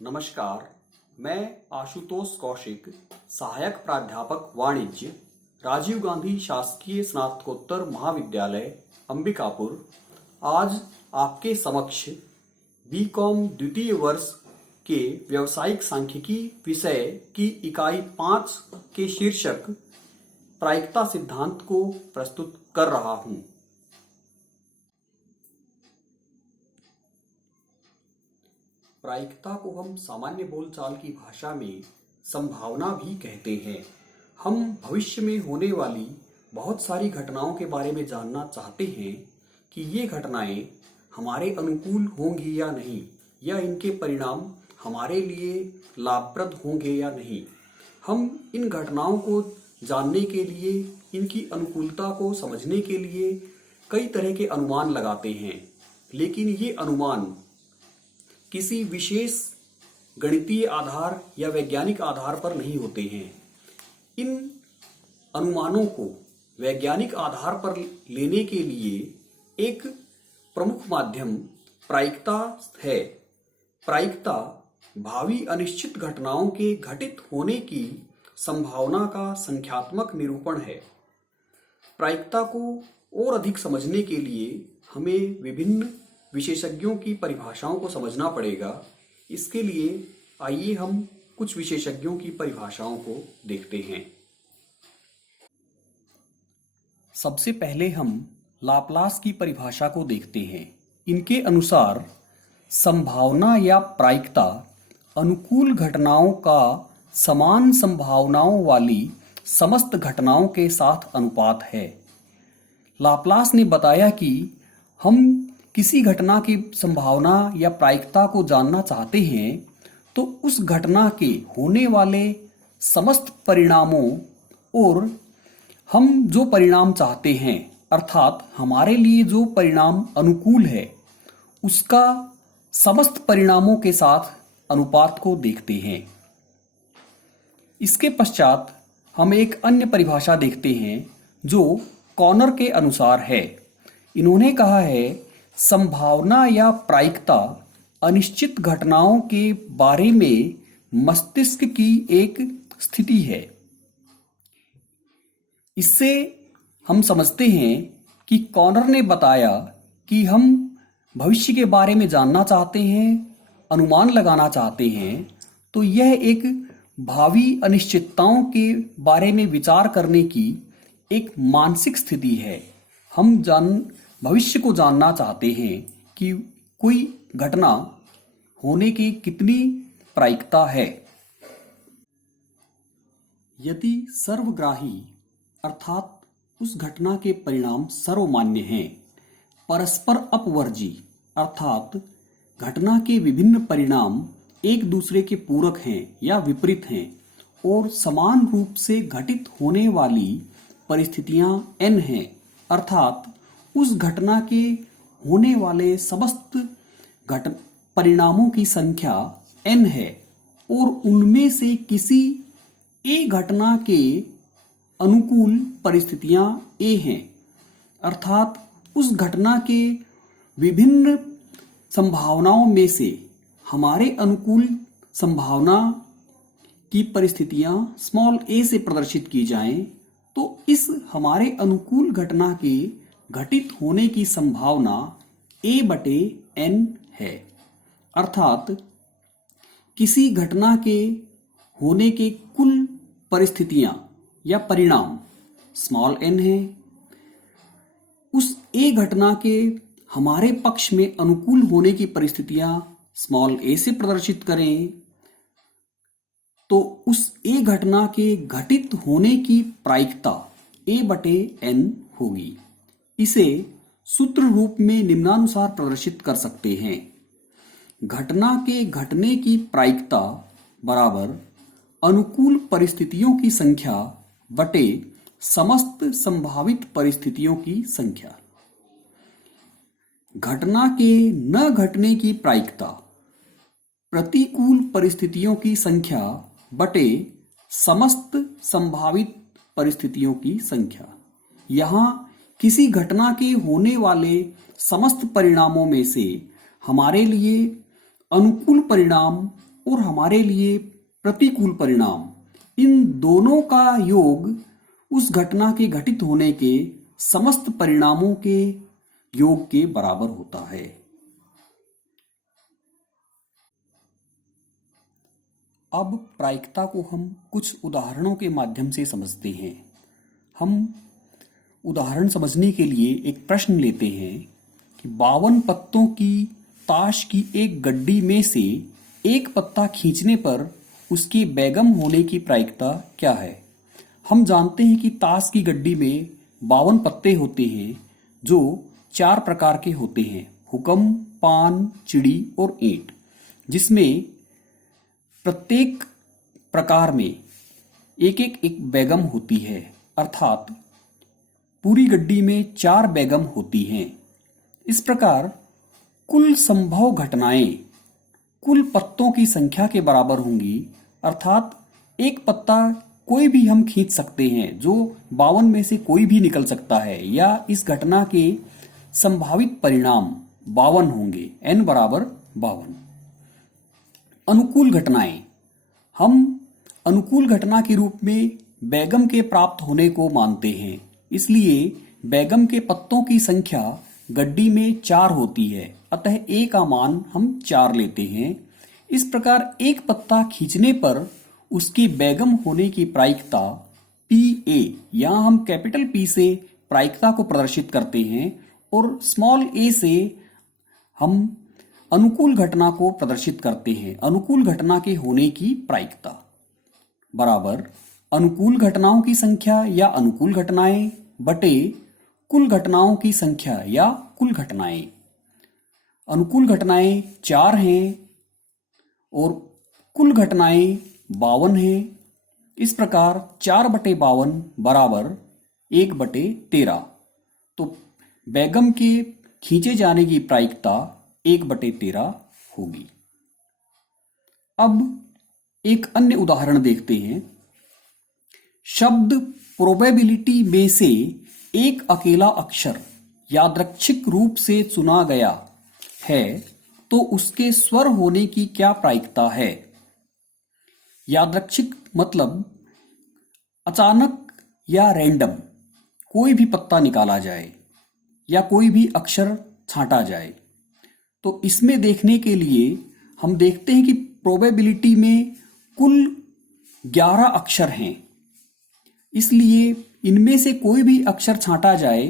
नमस्कार, मैं आशुतोष कौशिक, सहायक प्राध्यापक वाणिज्य, राजीव गांधी शासकीय स्नातकोत्तर महाविद्यालय अंबिकापुर, आज आपके समक्ष बीकॉम द्वितीय वर्ष के व्यावसायिक सांख्यिकी विषय की इकाई 5 के शीर्षक प्रायिकता सिद्धांत को प्रस्तुत कर रहा हूं। प्रायिकता को हम सामान्य बोलचाल की भाषा में संभावना भी कहते हैं। हम भविष्य में होने वाली बहुत सारी घटनाओं के बारे में जानना चाहते हैं कि ये घटनाएं हमारे अनुकूल होंगी या नहीं, या इनके परिणाम हमारे लिए लाभप्रद होंगे या नहीं। हम इन घटनाओं को जानने के लिए, इनकी अनुकूलता को समझने के लिए कई तरह के अनुमान लगाते हैं, लेकिन ये अनुमान किसी विशेष गणितीय आधार या वैज्ञानिक आधार पर नहीं होते हैं। इन अनुमानों को वैज्ञानिक आधार पर लेने के लिए एक प्रमुख माध्यम प्रायिकता है। प्रायिकता भावी अनिश्चित घटनाओं के घटित होने की संभावना का संख्यात्मक निरूपण है। प्रायिकता को और अधिक समझने के लिए हमें विभिन्न विशेषज्ञों की परिभाषाओं को समझना पड़ेगा। इसके लिए आइए हम कुछ विशेषज्ञों की परिभाषाओं को देखते हैं। सबसे पहले हम लाप्लास की परिभाषा को देखते हैं। इनके अनुसार संभावना या प्रायिकता अनुकूल घटनाओं का समान संभावनाओं वाली समस्त घटनाओं के साथ अनुपात है। लाप्लास ने बताया कि हम किसी घटना की संभावना या प्रायिकता को जानना चाहते हैं तो उस घटना के होने वाले समस्त परिणामों और हम जो परिणाम चाहते हैं, अर्थात हमारे लिए जो परिणाम अनुकूल है, उसका समस्त परिणामों के साथ अनुपात को देखते हैं। इसके पश्चात हम एक अन्य परिभाषा देखते हैं जो कॉनर के अनुसार है। इन्होंने कहा है, संभावना या प्रायिकता अनिश्चित घटनाओं के बारे में मस्तिष्क की एक स्थिति है। इससे हम समझते हैं कि कॉनर ने बताया कि हम भविष्य के बारे में जानना चाहते हैं, अनुमान लगाना चाहते हैं, तो यह एक भावी अनिश्चितताओं के बारे में विचार करने की एक मानसिक स्थिति है। हम भविष्य को जानना चाहते हैं कि कोई घटना होने की कितनी प्रायिकता है। यदि सर्वग्राही अर्थात उस घटना के परिणाम सर्वमान्य हैं, परस्पर अपवर्जी अर्थात घटना के विभिन्न परिणाम एक दूसरे के पूरक हैं या विपरीत हैं, और समान रूप से घटित होने वाली परिस्थितियां n हैं, अर्थात उस घटना के होने वाले समस्त परिणामों की संख्या n है, और उनमें से किसी a घटना के अनुकूल परिस्थितियां a हैं, अर्थात उस घटना के विभिन्न संभावनाओं में से हमारे अनुकूल संभावना की परिस्थितियां a से प्रदर्शित की जाएं, तो इस हमारे अनुकूल घटना के घटित होने की संभावना a/n है, अर्थात किसी घटना के होने के कुल परिस्थितियां या परिणाम n है। उस a घटना के हमारे पक्ष में अनुकूल होने की परिस्थितियां a से प्रदर्शित करें, तो उस a घटना के घटित होने की प्रायिकता a/n होगी। इसे सूत्र रूप में निम्नानुसार प्रदर्शित कर सकते हैं। घटना के घटने की प्रायिकता बराबर अनुकूल परिस्थितियों की संख्या बटे समस्त संभावित परिस्थितियों की संख्या। घटना के न घटने की प्रायिकता प्रतिकूल परिस्थितियों की संख्या बटे समस्त संभावित परिस्थितियों की संख्या। यहाँ किसी घटना के होने वाले समस्त परिणामों में से हमारे लिए अनुकूल परिणाम और हमारे लिए प्रतिकूल परिणाम, इन दोनों का योग उस घटना के घटित होने के समस्त परिणामों के योग के बराबर होता है। अब प्रायिकता को हम कुछ उदाहरणों के माध्यम से समझते हैं। हम उदाहरण समझने के लिए एक प्रश्न लेते हैं कि 52 पत्तों की ताश की एक गड्डी में से एक पत्ता खींचने पर उसके बेगम होने की प्रायिकता क्या है। हम जानते हैं कि ताश की गड्डी में 52 पत्ते होते हैं जो 4 प्रकार के होते हैं, हुक्म, पान, चिड़ी और ईंट, जिसमें प्रत्येक प्रकार में एक बेगम होती है, अर्थात पूरी गड्डी में 4 बेगम होती हैं। इस प्रकार कुल संभव घटनाएं कुल पत्तों की संख्या के बराबर होंगी, अर्थात एक पत्ता कोई भी हम खींच सकते हैं जो 52 में से कोई भी निकल सकता है, या इस घटना के संभावित परिणाम 52 होंगे, n बराबर 52। अनुकूल घटनाएं, हम अनुकूल घटना के रूप में बेगम के प्राप्त होने को मानते हैं, इसलिए बेगम के पत्तों की संख्या गड्डी में 4 होती है, अतः a का मान हम 4 लेते हैं। इस प्रकार एक पत्ता खींचने पर उसकी बेगम होने की प्रायिकता PA, यहां हम कैपिटल P से प्रायिकता को प्रदर्शित करते हैं और स्मॉल a से हम अनुकूल घटना को प्रदर्शित करते हैं, अनुकूल घटना के होने की प्रायिकता बराबर अनुकूल घटनाओं की संख्या या अनुकूल घटनाएं बटे कुल घटनाओं की संख्या या कुल घटनाएं। अनुकूल घटनाएं 4 हैं और कुल घटनाएं 52 हैं। इस प्रकार 4 बटे 52 बराबर 1 बटे 13, तो बेगम के खींचे जाने की प्रायिकता 1 बटे 13 होगी। अब एक अन्य उदाहरण देखते हैं। शब्द प्रोबेबिलिटी में से एक अकेला अक्षर यादृच्छिक रूप से चुना गया है तो उसके स्वर होने की क्या प्रायिकता है। यादृच्छिक मतलब अचानक या रैंडम कोई भी पत्ता निकाला जाए या कोई भी अक्षर छांटा जाए। तो इसमें देखने के लिए हम देखते हैं कि प्रोबेबिलिटी में कुल 11 अक्षर हैं, इसलिए इनमें से कोई भी अक्षर छांटा जाए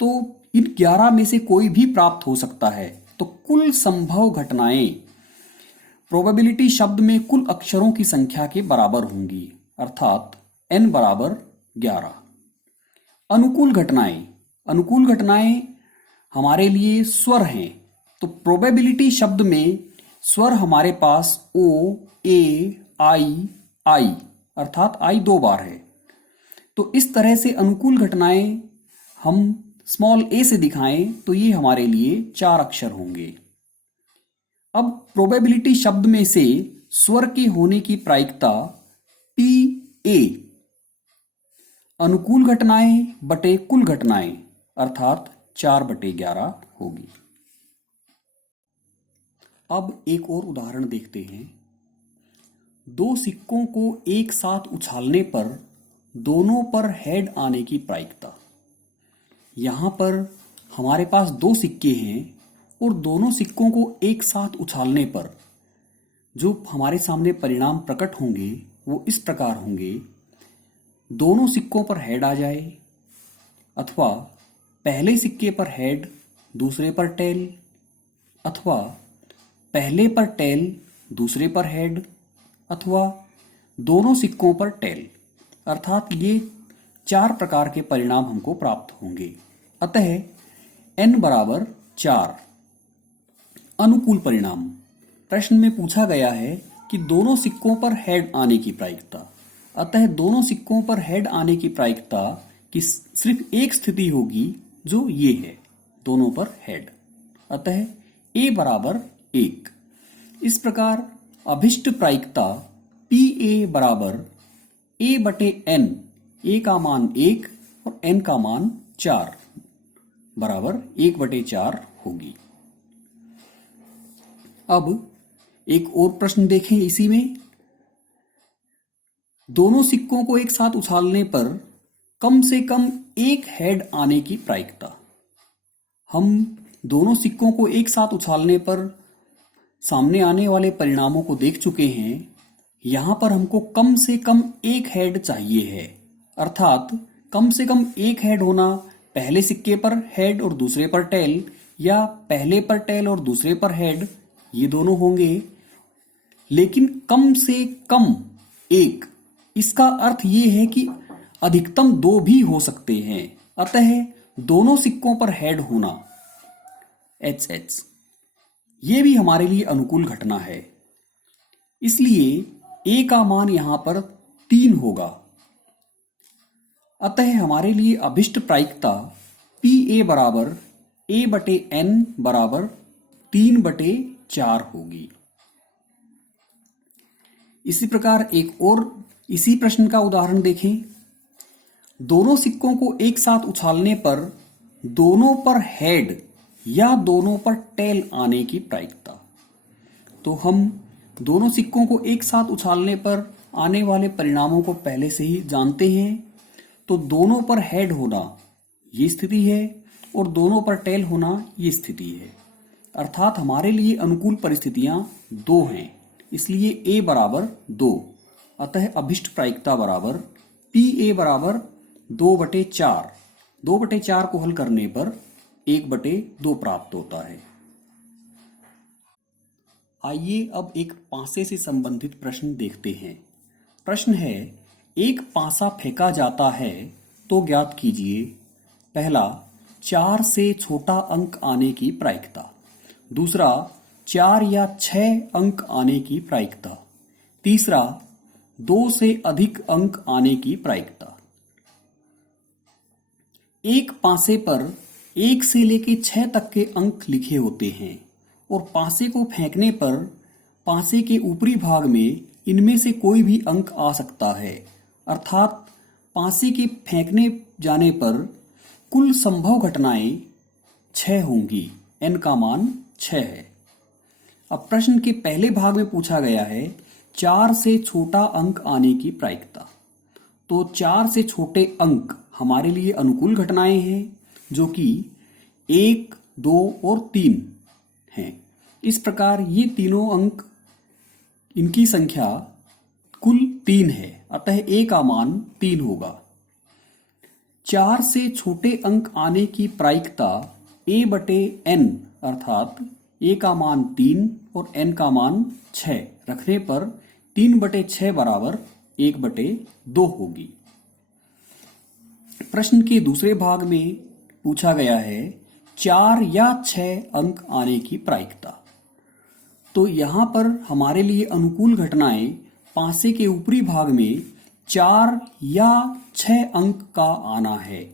तो इन 11 में से कोई भी प्राप्त हो सकता है। तो कुल संभव घटनाएं प्रोबेबिलिटी शब्द में कुल अक्षरों की संख्या के बराबर होंगी, अर्थात n बराबर 11। अनुकूल घटनाएं, अनुकूल घटनाएं हमारे लिए स्वर हैं, तो प्रोबेबिलिटी शब्द में स्वर हमारे पास O, A, I, I, अर्थात I 2 बार है। तो इस तरह से अनुकूल घटनाएं हम स्मॉल a से दिखाएं तो ये हमारे लिए 4 अक्षर होंगे। अब प्रोबेबिलिटी शब्द में से स्वर के होने की प्रायिकता PA अनुकूल घटनाएं बटे कुल घटनाएं, अर्थात 4 बटे 11 होगी। अब एक और उदाहरण देखते हैं। 2 सिक्कों को एक साथ उछालने पर दोनों पर हेड आने की प्रायिकता। यहाँ पर हमारे पास 2 सिक्के हैं और दोनों सिक्कों को एक साथ उछालने पर जो हमारे सामने परिणाम प्रकट होंगे वो इस प्रकार होंगे। दोनों सिक्कों पर हेड आ जाए, अथवा पहले सिक्के पर हेड दूसरे पर टेल, अथवा पहले पर टेल दूसरे पर हेड, अथवा दोनों सिक्कों पर टेल, अर्थात ये 4 प्रकार के परिणाम हमको प्राप्त होंगे। अतः n बराबर 4। अनुकूल परिणाम, प्रश्न में पूछा गया है कि दोनों सिक्कों पर हेड आने की प्रायिकता, अतः दोनों सिक्कों पर हेड आने की प्रायिकता की सिर्फ एक स्थिति होगी जो ये है, दोनों पर हेड, अतः a बराबर 1। इस प्रकार अभिष्ट प्रायिकता PA बराबर a बटे n, a का मान 1 और n का मान 4 बराबर 1 बटे 4 होगी। अब एक और प्रश्न देखें इसी में। दोनों सिक्कों को एक साथ उछालने पर कम से कम एक हेड आने की प्रायिकता। हम दोनों सिक्कों को एक साथ उछालने पर सामने आने वाले परिणामों को देख चुके हैं। यहां पर हमको कम से कम एक हेड चाहिए है, अर्थात कम से कम एक हेड होना, पहले सिक्के पर हेड और दूसरे पर टेल, या पहले पर टेल और दूसरे पर हेड, ये दोनों होंगे। लेकिन कम से कम एक, इसका अर्थ ये है कि अधिकतम दो भी हो सकते हैं। अतः दोनों सिक्कों पर हेड होना HH, ये भी हमारे लिए अनुकूल घटना है। इसलिए A का मान यहां पर 3 होगा। अतः हमारे लिए अभिष्ट प्रायिकता PA बराबर A/N बराबर 3/4 होगी। इसी प्रकार एक और इसी प्रश्न का उदाहरण देखें। दोनों सिक्कों को एक साथ उछालने पर दोनों पर हेड या दोनों पर टेल आने की प्रायिकता। तो हम दोनों सिक्कों को एक साथ उछालने पर आने वाले परिणामों को पहले से ही जानते हैं। तो दोनों पर हेड होना ये स्थिति है और दोनों पर टेल होना ये स्थिति है। अर्थात हमारे लिए अनुकूल परिस्थितियां 2 हैं, इसलिए A बराबर 2। अतः अभिष्ट प्रायिकता बराबर PA बराबर 2/4। 2/4 को हल करने पर 1/2 प्राप्त होता है। आइए अब एक पासे से संबंधित प्रश्न देखते हैं। प्रश्न है, एक पासा फेंका जाता है तो ज्ञात कीजिए। पहला, 4 से छोटा अंक आने की प्रायिकता। दूसरा, 4 या 6 अंक आने की प्रायिकता। तीसरा, 2 से अधिक अंक आने की प्रायिकता। एक पासे पर 1 से लेकर 6 तक के अंक लिखे होते हैं और पासे को फेंकने पर पासे के ऊपरी भाग में इनमें से कोई भी अंक आ सकता है। अर्थात पासे के फेंकने जाने पर कुल संभव घटनाएं 6 होंगी। n का मान 6 है। अब प्रश्न के पहले भाग में पूछा गया है 4 से छोटा अंक आने की प्रायिकता। तो 4 से छोटे अंक हमारे लिए अनुकूल घटनाएं हैं, जो कि 1, 2 और 3 हैं। इस प्रकार ये तीनों अंक, इनकी संख्या कुल 3 है। अतः A का मान 3 होगा। 4 से छोटे अंक आने की प्रायिकता A/N, अर्थात A का मान 3 और N का मान 6 रखने पर 3/6 बराबर 1/2 होगी। प्रश्न के दूसरे भाग में पूछा गया है 4 या 6 अंक आने की प्रायिकता। तो यहां पर हमारे लिए अनुकूल घटनाएं पासे के ऊपरी भाग में 4 या 6 अंक का आना है।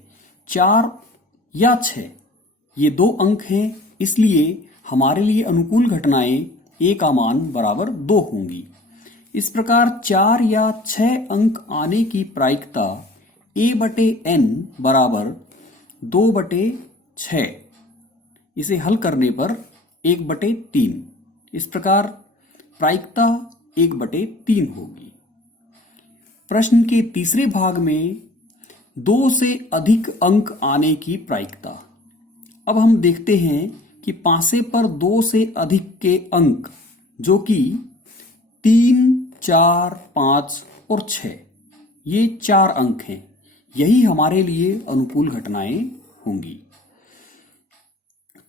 4 या 6 ये 2 अंक हैं, इसलिए हमारे लिए अनुकूल घटनाएं A का मान बराबर 2 होंगी। इस प्रकार 4 या 6 अंक आने की प्रायिकता A/N बराबर 2/6। इसे हल करने पर 1/3। इस प्रकार प्रायिकता 1/3 होगी। प्रश्न के तीसरे भाग में 2 से अधिक अंक आने की प्रायिकता। अब हम देखते हैं कि पासे पर 2 से अधिक के अंक, जो कि 3, 4, 5 और 6, ये 4 अंक हैं, यही हमारे लिए अनुकूल घटनाएं होंगी।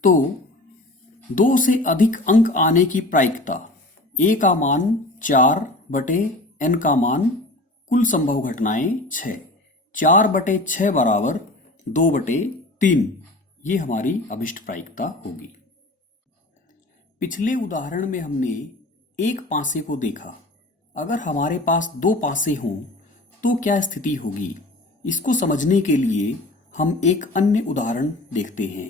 तो 2 से अधिक अंक आने की प्रायिकता A का मान 4/N का मान कुल संभव घटनाएं 6। 4/6 बराबर 2/3, ये हमारी अभिष्ट प्रायिकता होगी। पिछले उदाहरण में हमने एक पासे को देखा। अगर हमारे पास 2 पासे हों तो क्या स्थिति होगी, इसको समझने के लिए हम एक अन्य उदाहरण देखते हैं।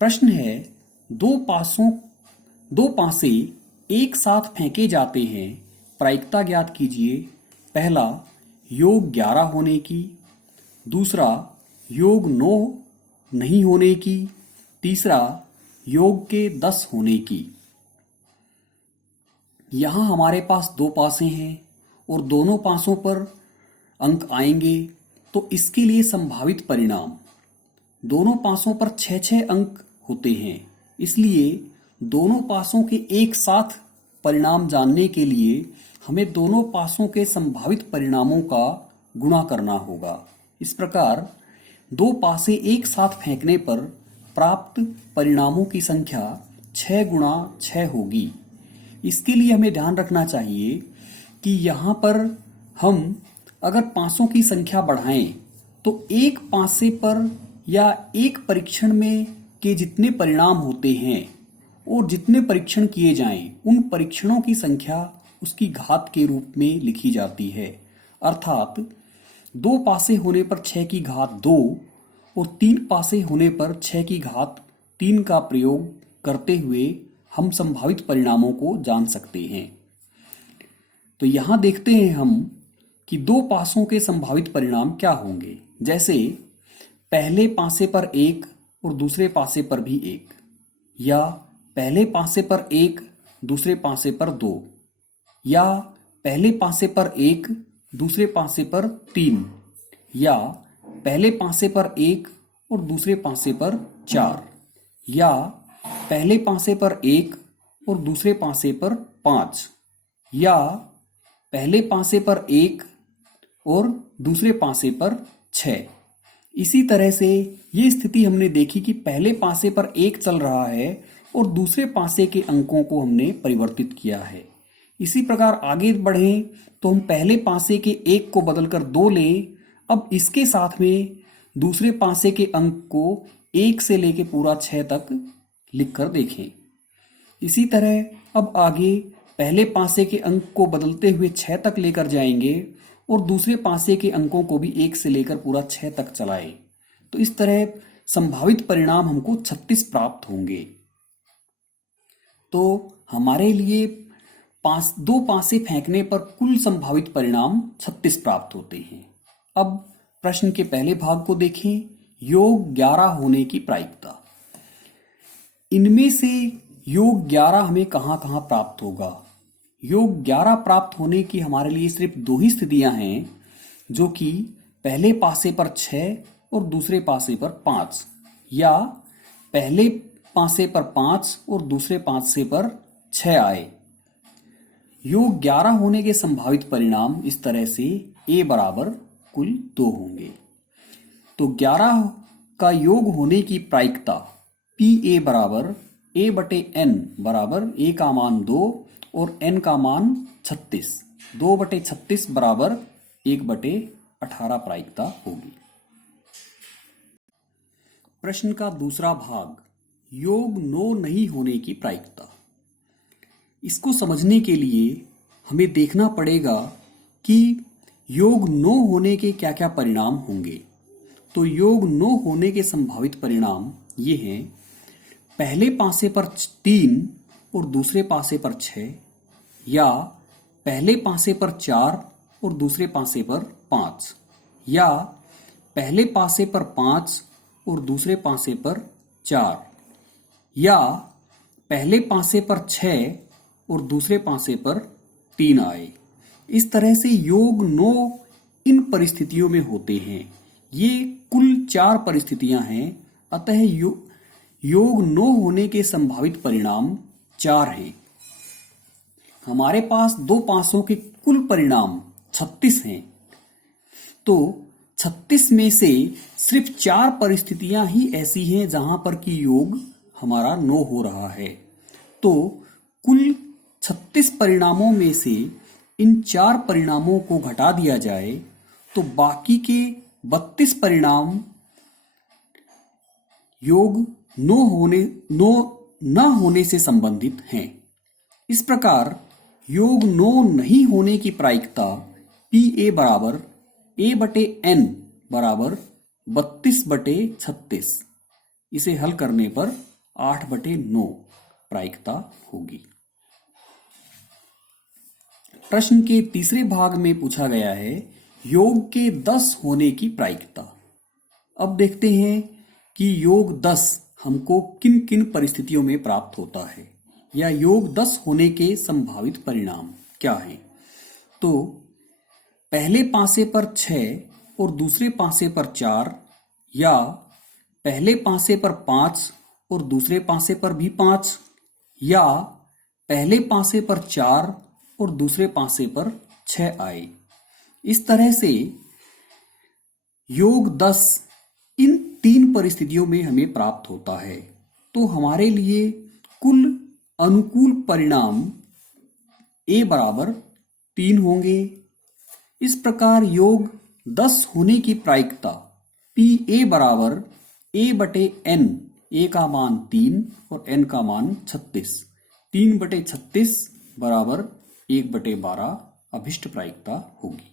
प्रश्न है, 2 पासे एक साथ फेंके जाते हैं, प्रायिकता ज्ञात कीजिए। पहला, योग 11 होने की। दूसरा, योग 9 नहीं होने की। तीसरा, योग के 10 होने की। यहाँ हमारे पास दो पासे हैं और दोनों पासों पर अंक आएंगे, तो इसके लिए संभावित परिणाम, दोनों पासों पर 6-6 अंक होते हैं, इसलिए दोनों पासों के एक साथ परिणाम जानने के लिए हमें दोनों पासों के संभावित परिणामों का गुणा करना होगा। इस प्रकार दो पासे एक साथ फेंकने पर प्राप्त परिणामों की संख्या 6 गुणा 6 होगी। इसके लिए हमें ध्यान रखना चाहिए कि यहाँ पर हम अगर पासों की संख्या बढ़ाएं तो एक पासे पर या एक परीक्षण में के जितने परिणाम होते हैं और जितने परीक्षण किए जाएं उन परीक्षणों की संख्या उसकी घात के रूप में लिखी जाती है। अर्थात दो पासे होने पर 6 की घात 2 और 3 पासे होने पर 6 की घात 3 का प्रयोग करते हुए हम संभावित परिणामों को जान सकते हैं। तो यहां देखते हैं हम कि दो पासों के संभावित परिणाम क्या होंगे। जैसे पहले पासे पर 1 और दूसरे पासे पर भी 1, या पहले पासे पर 1 दूसरे पासे पर 2, या पहले पासे पर 1 दूसरे पासे पर 3, या पहले पासे पर 1 और दूसरे पासे पर 4, या पहले पासे पर 1 और दूसरे पासे पर 5, या पहले पासे पर 1 और दूसरे पासे पर 6। इसी तरह से ये स्थिति हमने देखी कि पहले पासे पर 1 चल रहा है और दूसरे पासे के अंकों को हमने परिवर्तित किया है। इसी प्रकार आगे बढ़ें तो हम पहले पासे के 1 को बदलकर 2 लें। अब इसके साथ में दूसरे पासे के अंक को 1 से लेके पूरा 6 तक लिखकर देखें। इसी तरह अब आगे पहले पासे के अंक को बदलते हुए 6 तक लेकर जाएंगे और दूसरे पासे के अंकों को भी 1 से लेकर पूरा 6 तक चलाएं। तो इस तरह संभावित परिणाम हमको 36 प्राप्त होंगे। तो हमारे लिए दो पासे फेंकने पर कुल संभावित परिणाम 36 प्राप्त होते हैं। अब प्रश्न के पहले भाग को देखें, योग 11 होने की प्रायिकता। इनमें से योग 11 हमें कहां कहां प्राप्त होगा? योग 11 प्राप्त होने की हमारे लिए सिर्फ दो ही स्थितियां हैं, जो कि पहले पासे पर 6 और दूसरे पासे पर 5, या पहले पासे पर 5 और दूसरे पासे पर 6 आए। योग 11 होने के संभावित परिणाम इस तरह से a बराबर कुल 2 होंगे। तो 11 का योग होने की प्रायिकता PA बराबर a/n बराबर a का मान 2 और n का मान 36, 2/36 बराबर 1/18 प्रायिकता होगी। प्रश्न का दूसरा भाग, योग 9 नहीं होने की प्रायिकता। इसको समझने के लिए हमें देखना पड़ेगा कि योग 9 होने के क्या क्या परिणाम होंगे। तो योग 9 होने के संभावित परिणाम ये हैं, पहले पासे पर 3 और दूसरे पासे पर 6, या पहले पासे पर 4 और दूसरे पासे पर 5, या पहले पासे पर 5 और दूसरे पासे पर 4, या पहले पासे पर 6 और दूसरे पासे पर 3 आए। इस तरह से योग 9 इन परिस्थितियों में होते हैं। ये कुल 4 परिस्थितियां हैं, अतः योग 9 होने के संभावित परिणाम 4 हैं। हमारे पास दो पासों के कुल परिणाम 36 हैं, तो 36 में से सिर्फ 4 परिस्थितियां ही ऐसी हैं जहां पर कि योग हमारा 9 हो रहा है। तो कुल 36 परिणामों में से इन 4 परिणामों को घटा दिया जाए तो बाकी के 32 परिणाम योग 9 न होने से संबंधित हैं। इस प्रकार योग 9 नहीं होने की प्रायिकता PA बराबर a/n बराबर 32/36, इसे हल करने पर 8/9 प्रायिकता होगी। प्रश्न के तीसरे भाग में पूछा गया है योग के 10 होने की प्रायिकता। अब देखते हैं कि योग 10 हमको किन किन परिस्थितियों में प्राप्त होता है। या योग 10 होने के संभावित परिणाम क्या हैं? तो पहले पासे पर 6 और दूसरे पासे पर 4, या पहले पासे पर 5 और दूसरे पासे पर भी 5, या पहले पासे पर 4 और दूसरे पासे पर 6 आए। इस तरह से योग 10 इन 3 परिस्थितियों में हमें प्राप्त होता है। तो हमारे लिए कुल अनुकूल परिणाम a बराबर 3 होंगे। इस प्रकार योग 10 होने की प्रायिकता PA बराबर a/n, a का मान 3 और n का मान 36, 3/36 बराबर 1/12 अभिष्ट प्रायिकता होगी।